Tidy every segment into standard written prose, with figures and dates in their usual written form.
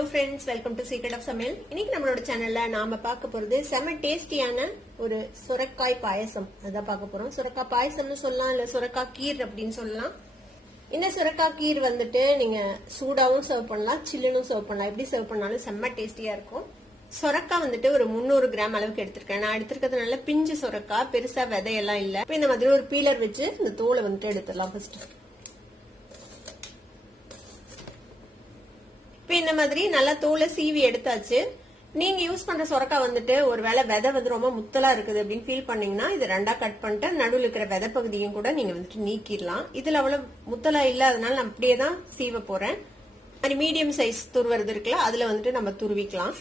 Hello friends, welcome to Secret of Samil. இன்னைக்கு நம்மளோட சேனல்ல நாம பார்க்க போறது செம டேஸ்டியான ஒரு சுரக்காய் பாயசம் அத பார்க்க போறோம். சுரக்காய் பாயசம்னு சொல்லலாம் இல்ல சுரக்காய் கீர் அப்படின்னு சொல்லலாம். இந்த சுரக்காய் கீர் வந்துட்டு நீங்க சூடாவும் சர்வ் பண்ணலாம், சில்லுனும் சர்வ் பண்ணலாம். எப்படி சர்வ் பண்ணாலும் செம்ம டேஸ்டியா இருக்கும். சொரக்காய் வந்துட்டு ஒரு 300 கிராம் அளவுக்கு எடுத்திருக்கேன். நான் எடுத்திருக்கிறதுனால பிஞ்சு சொரக்காய், பெருசா விதையெல்லாம் இல்ல. இப்ப இந்த மாதிரி ஒரு பீலர் வச்சு இந்த தோலை வந்துட்டு எடுத்துடலாம் ஃபர்ஸ்ட். இந்த மாதிரி நல்லா தோலை சீவி எடுத்தாச்சு. நீங்க யூஸ் பண்ற சொரக்காய் வந்துட்டு ஒருவேளை விதை வந்து ரொம்ப முத்தலா இருக்குது அப்படின்னு ஃபீல் பண்ணீங்கன்னா இது ரெண்டா கட் பண்ணிட்டு நடுவில் இருக்கிற விதை பகுதியும் கூட நீங்க வந்துட்டு நீக்கிடலாம். இதுல அவ்வளவு முத்தலா இல்ல, அதனால நான் அப்படியே தான் சீவ போறேன். அது மீடியம் சைஸ் துருவது இருக்குல்ல, அதுல வந்துட்டு நம்ம துருவிக்கலாம்.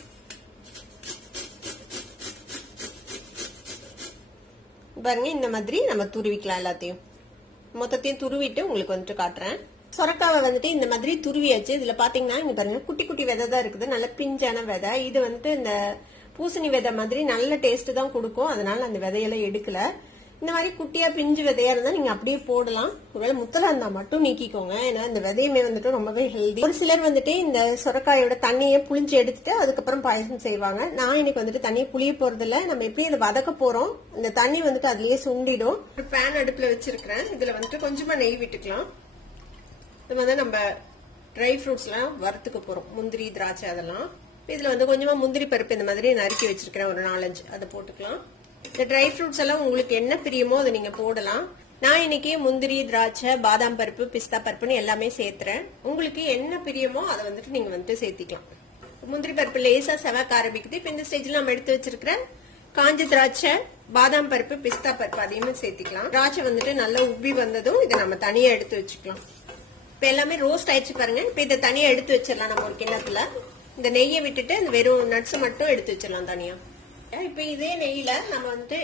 பாருங்க, இந்த மாதிரி நம்ம துருவிக்கலாம். எல்லாத்தையும் மொத்தத்தையும் துருவிட்டு உங்களுக்கு வந்துட்டு காட்டுறேன். சொரக்காவை வந்துட்டு இந்த மாதிரி துருவியாச்சு. இதுல பாத்தீங்கன்னா இங்க பாருங்க குட்டி குட்டி விதை தான் இருக்குது, நல்ல பிஞ்சான விதை. இது வந்துட்டு இந்த பூசணி விதை மாதிரி நல்ல டேஸ்ட் தான் கொடுக்கும், அதனால அந்த விதையெல்லாம் எடுக்கல. இந்த மாதிரி குட்டியா பிஞ்சு விதையா இருந்தா நீங்க அப்படியே போடலாம். ஒருவேளை முத்தலா இருந்தா மட்டும் நீக்கிக்கோங்க, ஏன்னா இந்த விதையுமே வந்துட்டு ரொம்பவே ஹெல்தி. ஒரு சிலர் வந்துட்டு இந்த சொரக்காயோட தண்ணியை புளிஞ்சு எடுத்துட்டு அதுக்கப்புறம் பாயசம் செய்வாங்க. நான் இன்னைக்கு வந்துட்டு தண்ணியை புளிய போறது இல்ல, நம்ம எப்படி அதை வதக்க போறோம், இந்த தண்ணி வந்துட்டு அதுலயே சுண்டிடும். ஒரு பேன் அடுப்புல வச்சிருக்கிறேன். இதுல வந்துட்டு கொஞ்சமா நெய் விட்டுக்கலாம். இது வந்து நம்ம ட்ரை ஃப்ரூட்ஸ் எல்லாம் வறுத்துக்க போறோம், முந்திரி திராட்சை அதெல்லாம். இதுல வந்து கொஞ்சமா முந்திரி பருப்பு இந்த மாதிரி நறுக்கி வச்சிருக்கிறேன், ஒரு 4-5 அதை போட்டுக்கலாம். இந்த ட்ரை ஃப்ரூட்ஸ் எல்லாம் உங்களுக்கு என்ன பிரியமோ அதை நீங்க போடலாம். நான் இன்னைக்கு முந்திரி திராட்சை பாதாம் பருப்பு பிஸ்தா பருப்புன்னு எல்லாமே சேர்த்துறேன். உங்களுக்கு என்ன பிரியமோ அதை வந்துட்டு நீங்க வந்துட்டு சேர்த்திக்கலாம். முந்திரி பருப்பு லேசா செவக்க ஆரம்பிக்குது. இப்ப இந்த ஸ்டேஜ்ல நம்ம எடுத்து வச்சிருக்கிற காஞ்ச திராட்சை பாதாம் பருப்பு பிஸ்தா பருப்பு அதையுமே சேர்த்திக்கலாம். திராட்சை வந்துட்டு நல்லா உப்பி வந்ததும் இதை நம்ம தனியா எடுத்து வச்சுக்கலாம். இப்ப எல்லாமே ரோஸ்ட் ஆயிடுச்சு பாருங்க. இப்ப இதை தனியா எடுத்து வச்சிடலாம். நம்ம ஒரு கிண்ணத்துல இந்த நெய்யை விட்டுட்டு இந்த வெறும் நட்ஸ் மட்டும் எடுத்து வச்சிடலாம் தனியா. இப்ப இதே நெய்யில நம்ம வந்துட்டு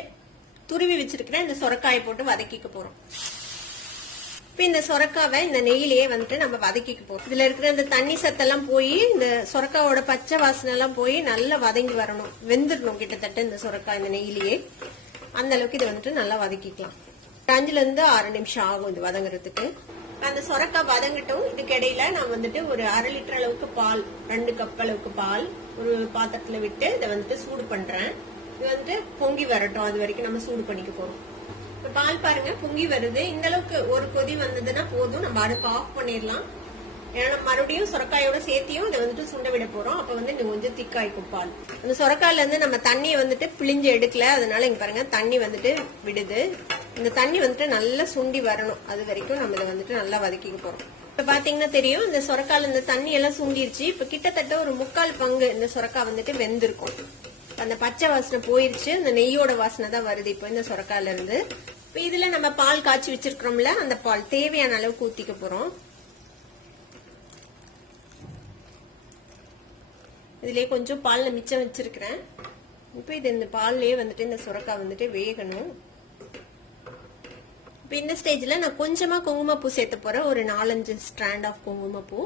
துருவி வச்சிருக்கிற இந்த சொரக்காயை போட்டு வதக்கிக்க போறோம். இப்ப இந்த சொரக்காவை இந்த நெய்யிலேயே வந்துட்டு நம்ம வதக்கிக்க போறோம். இதுல இருக்கிற இந்த தண்ணி சத்தெல்லாம் போய் இந்த சொரக்காவோட பச்சை வாசனை எல்லாம் போய் நல்லா வதங்கி வரணும், வெந்துடணும் கிட்டத்தட்ட இந்த சொரக்காய் இந்த நெய்யிலேயே. அந்த அளவுக்கு இதை வந்துட்டு நல்லா வதக்கிக்கலாம். 5 to 6 நிமிஷம் ஆகும் இது வதங்குறதுக்கு. அந்த சொரக்காய் வதங்கட்டும். இதுக்கு இடையில நான் வந்துட்டு ஒரு 1/2 லிட்டர் அளவுக்கு பால், 2 கப் அளவுக்கு பால் ஒரு பாத்திரத்துல விட்டு இதை வந்துட்டு சூடு பண்றேன். இது வந்துட்டு பொங்கி வரட்டும், அது வரைக்கும் நம்ம சூடு பண்ணிக்க போறோம். இப்ப பால் பாருங்க பொங்கி வருது. இந்த அளவுக்கு ஒரு கொதி வந்ததுன்னா போதும், நம்ம அடுப்பு ஆஃப் பண்ணிடலாம். ஏன்னா மறுபடியும் சொரக்காயோட சேர்த்தியும் இதை வந்துட்டு சுண்ட விட போறோம். அப்ப வந்து இன்னும் கொஞ்சம் திக்காய்க்கும் பால். அந்த சொரக்காயில இருந்து நம்ம தண்ணியை வந்துட்டு பிழிஞ்சு எடுக்கல, அதனால இங்க பாருங்க தண்ணி வந்துட்டு விடுது. இந்த தண்ணி வந்துட்டு நல்லா சுண்டி வரணும், அது வரைக்கும் நம்ம இதை வந்துட்டு நல்லா வதக்கிக்க போறோம். இப்ப பாத்தீங்கன்னா தெரியும், இந்த சொரக்கால இந்த தண்ணி எல்லாம் சுண்டிருச்சு. இப்ப கிட்டத்தட்ட ஒரு 3/4 பங்கு இந்த சொரக்காய் வந்துட்டு வெந்திருக்கும். அந்த பச்சை வாசனை போயிருச்சு, இந்த நெய்யோட வாசனை தான் வருது இப்போ இந்த சொரக்காயில இருந்து. இப்ப இதுல நம்ம பால் காய்ச்சி வச்சிருக்கிறோம்ல, அந்த பால் தேவையான அளவுக்கு ஊத்திக்க போறோம். இதுலயே கொஞ்சம் பால்ல மிச்சம் வச்சிருக்கிறேன். இப்ப இது இந்த பால்லயே வந்துட்டு இந்த சொரக்காய் வந்துட்டு வேகணும். இப்ப இந்த ஸ்டேஜ்ல நான் கொஞ்சமா குங்குமப்பூ சேர்த்து போறேன், ஒரு 4-5 ஸ்ட்ராண்ட் ஆஃப் குங்குமப்பூ.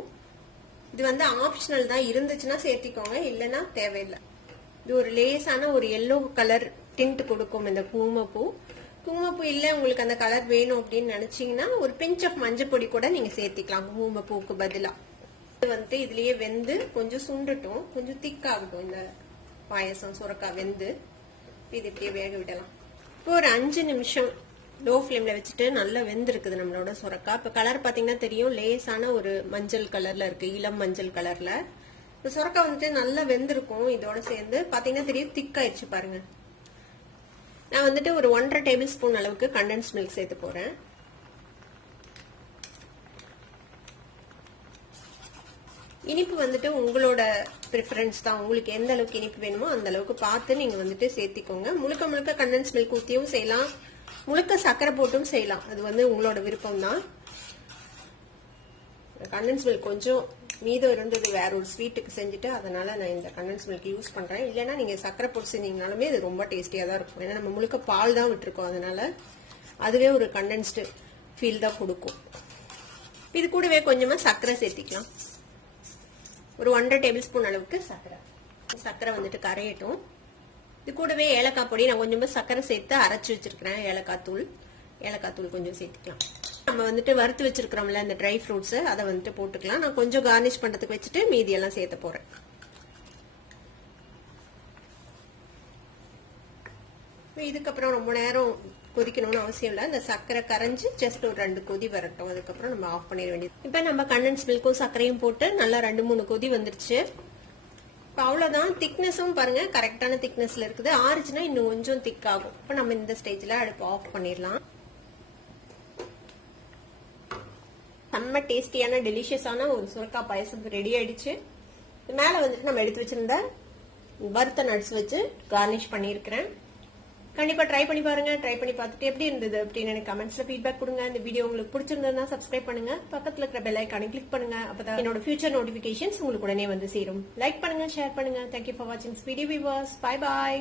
இது வந்து ஆப்ஷனல் தான், இருந்துச்சுன்னா சேர்த்திக்கோங்க, இல்லைன்னா தேவையில்லை. இது ஒரு லேசான ஒரு எல்லோ கலர் டிண்ட் கொடுக்கும் இந்த குங்குமப்பூ. குங்குமப்பூ இல்ல உங்களுக்கு அந்த கலர் வேணும் அப்படின்னு நினைச்சீங்கன்னா ஒரு பிஞ்ச் ஆஃப் மஞ்சள் பொடி கூட நீங்க சேர்த்திக்கலாம் குங்குமப்பூக்கு பதிலா. இது வந்துட்டு இதுலயே வெந்து கொஞ்சம் சுண்டட்டும், கொஞ்சம் திக்காகட்டும் இந்த பாயசம் சுரக்காய் வெந்து. இது இப்படியே வேக விடலாம். இப்போ ஒரு 5 நிமிஷம் லோ ஃப்ளேம்ல வச்சுட்டு நல்லா வெந்திருக்குது நம்மளோட சுரக்காய். இப்ப கலர் பாத்தீங்கன்னா தெரியும், லேசான ஒரு மஞ்சள் கலர்ல இருக்கு, இளம் மஞ்சள் கலர்ல. இந்த சுரக்காய் வந்துட்டு நல்லா வெந்திருக்கும். இதோட சேர்ந்து பாத்தீங்கன்னா தெரியும் திக்காயிடுச்சு பாருங்க. நான் வந்துட்டு ஒரு 1.5 டேபிள் ஸ்பூன் அளவுக்கு கண்டென்ஸ் மில்க் சேர்த்து போறேன். இனிப்பு வந்துட்டு உங்களோட ப்ரிஃபரன்ஸ் தான், உங்களுக்கு எந்த அளவுக்கு இனிப்பு வேணுமோ அந்த அளவுக்கு பார்த்து நீங்க வந்துட்டு சேர்த்திக்கோங்க. முழுக்க முழுக்க கண்டென்ஸ் மில்க் ஊத்தியும் செய்யலாம், முழுக்க சர்க்கரை போட்டும் செய்யலாம், அது வந்து உங்களோட விருப்பம் தான். கண்டென்ஸ் மில்க் கொஞ்சம் மீதம் இருந்தது வேற ஒரு ஸ்வீட்டுக்கு செஞ்சுட்டு, அதனால நான் இந்த கண்டென்ஸ் மில்க் யூஸ் பண்றேன். இல்லைன்னா நீங்க சர்க்கரை போட்டு செஞ்சீங்கனாலுமே இது ரொம்ப டேஸ்டியா தான் இருக்கும். ஏன்னா நம்ம முழுக்க பால் தான் விட்டுருக்கோம், அதனால அதுவே ஒரு கண்டென்ஸ்டு ஃபீல் தான் கொடுக்கும். இது கூடவே கொஞ்சமா சர்க்கரை சேர்த்திக்கலாம், ஒரு 1.5 டேபிள் ஸ்பூன் அளவுக்கு சர்க்கரை. சர்க்கரை வந்துட்டு கரையட்டும். இது கூடவே ஏலக்காய் பொடி நான் கொஞ்சமா சர்க்கரை சேர்த்து அரைச்சு வச்சிருக்கிறேன். ஏலக்காய் தூள் கொஞ்சம் சேர்த்துக்கலாம். நம்ம வந்துட்டு வறுத்து வச்சிருக்கிறோம்ல இந்த ட்ரை ஃப்ரூட்ஸ் அதை வந்துட்டு போட்டுக்கலாம். நான் கொஞ்சம் கார்னிஷ் பண்றதுக்கு வச்சுட்டு மீதி எல்லாம் சேர்த்த போறேன். இதுக்கப்புறம் ரொம்ப நேரம் கொதிக்கணும்னு அவசியம் இல்லை. இந்த சர்க்கரை கரைஞ்சி ஜஸ்ட் ஒரு 2 கொதி வரட்டும். அதுக்கப்புறம் நம்ம ஆஃப் பண்ணிட வேண்டியது. இப்ப நம்ம கண்டன்ஸ் மில்க்கும் சர்க்கரையும் போட்டு நல்லா 2-3 கொதி வந்துருச்சு. இப்போ அவ்வளவுதான். திக்னஸும் பாருங்க கரெக்டான திக்னஸ்ல இருக்குது. ஆறுச்சுன்னா இன்னும் கொஞ்சம் திக் ஆகும். இப்போ நம்ம இந்த ஸ்டேஜ்ல அடுப்பு ஆஃப் பண்ணிடலாம். செம்ம டேஸ்டியான டெலிஷியஸான ஒரு சுரக்காய் பாயசம் ரெடி ஆயிடுச்சு. மேல வந்துட்டு நம்ம எடுத்து வச்சிருந்த வறுத்த நட்ஸ் வச்சு கார்னிஷ் பண்ணியிருக்கிறேன். கண்டிப்பா ட்ரை பண்ணி பாருங்க. ட்ரை பண்ணி பார்த்துட்டு எப்படி இருந்தது அப்படின்னு எனக்கு கமெண்ட்ஸ்ல ஃபீட்பேக் கொடுங்க. இந்த வீடியோ உங்களுக்கு பிடிச்சிருந்ததுன்னா சப்ஸ்கிரைப் பண்ணுங்க. பக்கத்துல இருக்கிற பெல் ஐகானை கிளிக் பண்ணுங்க. அப்பதான் என்னோட ஃபியூச்சர் நோட்டிபிகேஷன்ஸ் உங்களுக்கு உடனே வந்து சேரும். லைக் பண்ணுங்க, ஷேர் பண்ணுங்க. தேங்க்யூ ஃபார் வாட்சிங் வீடியோ வியூவர்ஸ். Bye bye.